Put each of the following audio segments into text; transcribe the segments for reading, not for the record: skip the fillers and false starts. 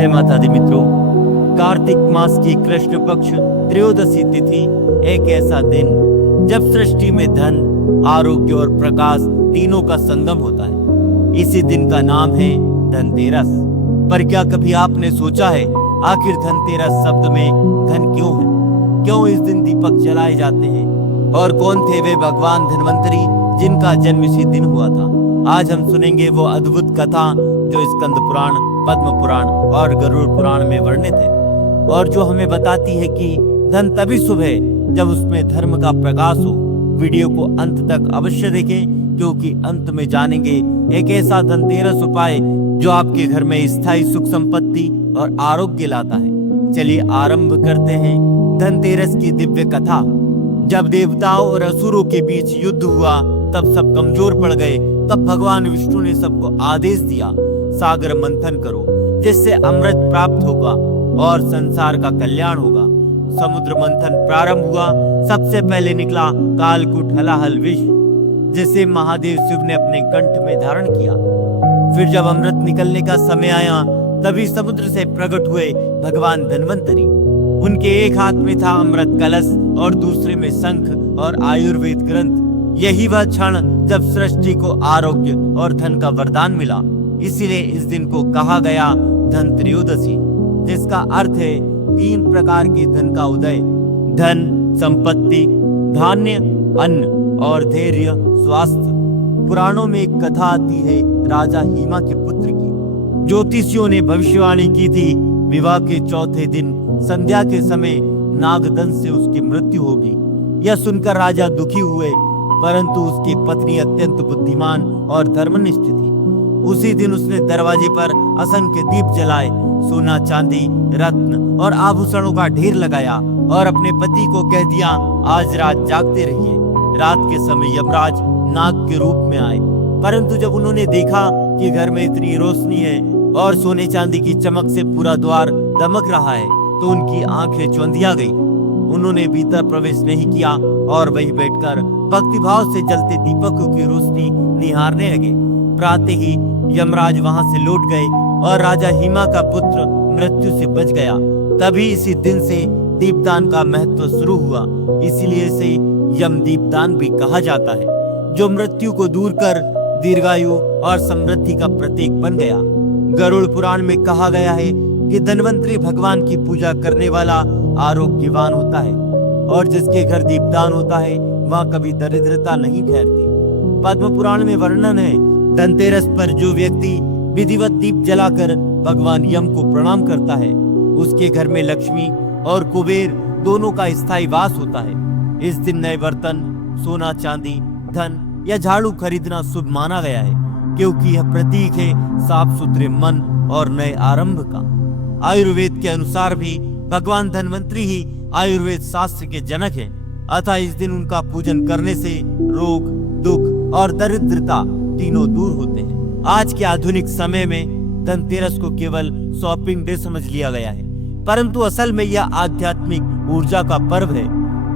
जय माता दी मित्रों। कार्तिक मास की कृष्ण पक्ष त्रयोदशी तिथि एक ऐसा दिन जब सृष्टि में धन, आरोग्य और प्रकाश तीनों का संगम होता है। इसी दिन का नाम है धनतेरस। पर क्या कभी आपने सोचा है आखिर धनतेरस शब्द में धन क्यों है? क्यों इस दिन दीपक जलाए जाते हैं? और कौन थे वे भगवान धन्वंतरी जिनका जन्म इसी दिन हुआ था? आज हम सुनेंगे वो अद्भुत कथा जो स्कंद पुराण, पद्म पुराण और गरुड़ पुराण में वर्णित है, और जो हमें बताती है कि धन तभी शुभ है जब उसमें धर्म का प्रकाश हो। वीडियो को अंत तक अवश्य देखें, क्योंकि अंत में जानेंगे एक ऐसा धनतेरस उपाय जो आपके घर में स्थायी सुख संपत्ति और आरोग्य लाता है। चलिए आरंभ करते हैं धनतेरस की दिव्य कथा। जब देवताओं और असुरों के बीच युद्ध हुआ तब सब कमजोर पड़ गए। तब भगवान विष्णु ने सबको आदेश दिया, सागर मंथन करो जिससे अमृत प्राप्त होगा और संसार का कल्याण होगा। समुद्र मंथन प्रारंभ हुआ। सबसे पहले निकला कालकूट हलाहल विष, जिसे महादेव शिव ने अपने कंठ में धारण किया। फिर जब अमृत निकलने का समय आया तभी समुद्र से प्रकट हुए भगवान धन्वंतरी। उनके एक हाथ में था अमृत कलश और दूसरे में शंख और आयुर्वेद ग्रंथ। यही वह क्षण जब सृष्टि को आरोग्य और धन का वरदान मिला। इसीलिए इस दिन को कहा गया धन त्रयोदशी, जिसका अर्थ है 3 प्रकार के धन का उदय: धन, संपत्ति, धान्य, अन्न और धैर्य, स्वास्थ्य। पुराणों में एक कथा आती है राजा हिमा के पुत्र की। ज्योतिषियों ने भविष्यवाणी की थी विवाह के चौथे दिन संध्या के समय नागदंश से उसकी मृत्यु होगी। यह सुनकर राजा दुखी हुए, परंतु उसकी पत्नी अत्यंत बुद्धिमान और धर्मनिष्ठ थी। उसी दिन उसने दरवाजे पर असंख्य दीप जलाए, सोना, चांदी, रत्न और आभूषणों का ढेर लगाया और अपने पति को कह दिया, आज रात जागते रहिए। रात के समय यमराज नाग के रूप में आए, परंतु जब उन्होंने देखा कि घर में इतनी रोशनी है और सोने चांदी की चमक से पूरा द्वार दमक रहा है, तो उनकी आंखें चौंधिया गई। उन्होंने भीतर प्रवेश नहीं किया और वहीं बैठकर भक्तिभाव से जलते दीपकों की रोशनी निहारने लगे। प्रातः ही यमराज वहां से लौट गए और राजा हिमा का पुत्र मृत्यु से बच गया। तभी इसी दिन से दीपदान का महत्व शुरू हुआ। इसीलिए इसे यम दीपदान भी कहा जाता है, जो मृत्यु को दूर कर दीर्घायु और समृद्धि का प्रतीक बन गया। गरुड़ पुराण में कहा गया है कि धन्वंतरी भगवान की पूजा करने वाला आरोग्यवान होता है, और जिसके घर दीपदान होता है वहाँ कभी दरिद्रता नहीं ठहरती। पद्म पुराण में वर्णन है, धनतेरस पर जो व्यक्ति विधिवत दीप जलाकर भगवान यम को प्रणाम करता है, उसके घर में लक्ष्मी और कुबेर दोनों का स्थायी वास होता है। इस दिन नए बर्तन, सोना चांदी, धन या झाड़ू खरीदना शुभ माना गया है, क्योंकि यह प्रतीक है साफ सुथरे मन और नए आरंभ का। आयुर्वेद के अनुसार भी भगवान धन्वंतरी ही आयुर्वेद शास्त्र के जनक हैं। अतः इस दिन उनका पूजन करने से रोग, दुख और दरिद्रता तीनों दूर होते हैं। आज के आधुनिक समय में धनतेरस को केवल शॉपिंग डे समझ लिया गया है, परंतु असल में यह आध्यात्मिक ऊर्जा का पर्व है।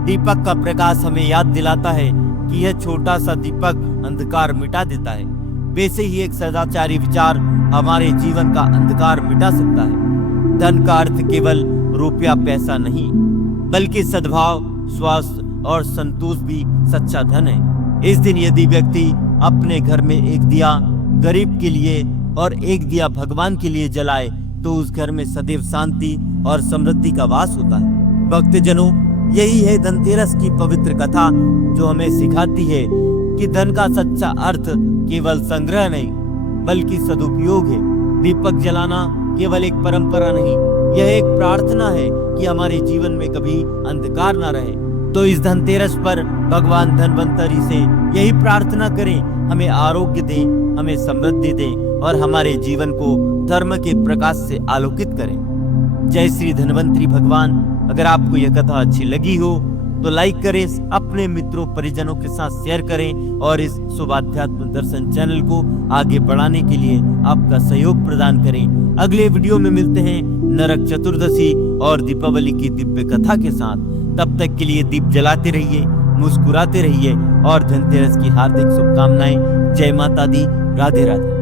दीपक का प्रकाश हमें याद दिलाता है कि यह छोटा सा दीपक अंधकार मिटा देता है। वैसे ही एक सदाचारी विचार हमारे जीवन का अंधकार मिटा सकता है। धन का अर्थ केवल रुपया पैसा नहीं, बल्कि सद्भाव, स्वास्थ्य और संतोष भी सच्चा धन है। इस दिन यदि व्यक्ति अपने घर में एक दिया गरीब के लिए और एक दिया भगवान के लिए जलाए, तो उस घर में सदैव शांति और समृद्धि का वास होता है। भक्तजनों, यही है धनतेरस की पवित्र कथा, जो हमें सिखाती है कि धन का सच्चा अर्थ केवल संग्रह नहीं, बल्कि सदुपयोग है। दीपक जलाना केवल एक परंपरा नहीं, यह एक प्रार्थना है कि हमारे जीवन में कभी अंधकार न रहे। तो इस धनतेरस पर भगवान धन्वंतरी से यही प्रार्थना करें, हमें आरोग्य दे, हमें समृद्धि दे और हमारे जीवन को धर्म के प्रकाश से आलोकित करें। जय श्री धन्वंतरी भगवान। अगर आपको यह कथा अच्छी लगी हो तो लाइक करें, अपने मित्रों परिजनों के साथ शेयर करें और इस शुभाध्यात्म दर्शन चैनल को आगे बढ़ाने के लिए आपका सहयोग प्रदान करें। अगले वीडियो में मिलते हैं नरक चतुर्दशी और दीपावली की दिव्य कथा के साथ। तब तक के लिए दीप जलाते रहिए, मुस्कुराते रहिए और धनतेरस की हार्दिक शुभकामनाएं। जय माता दी। राधे राधे।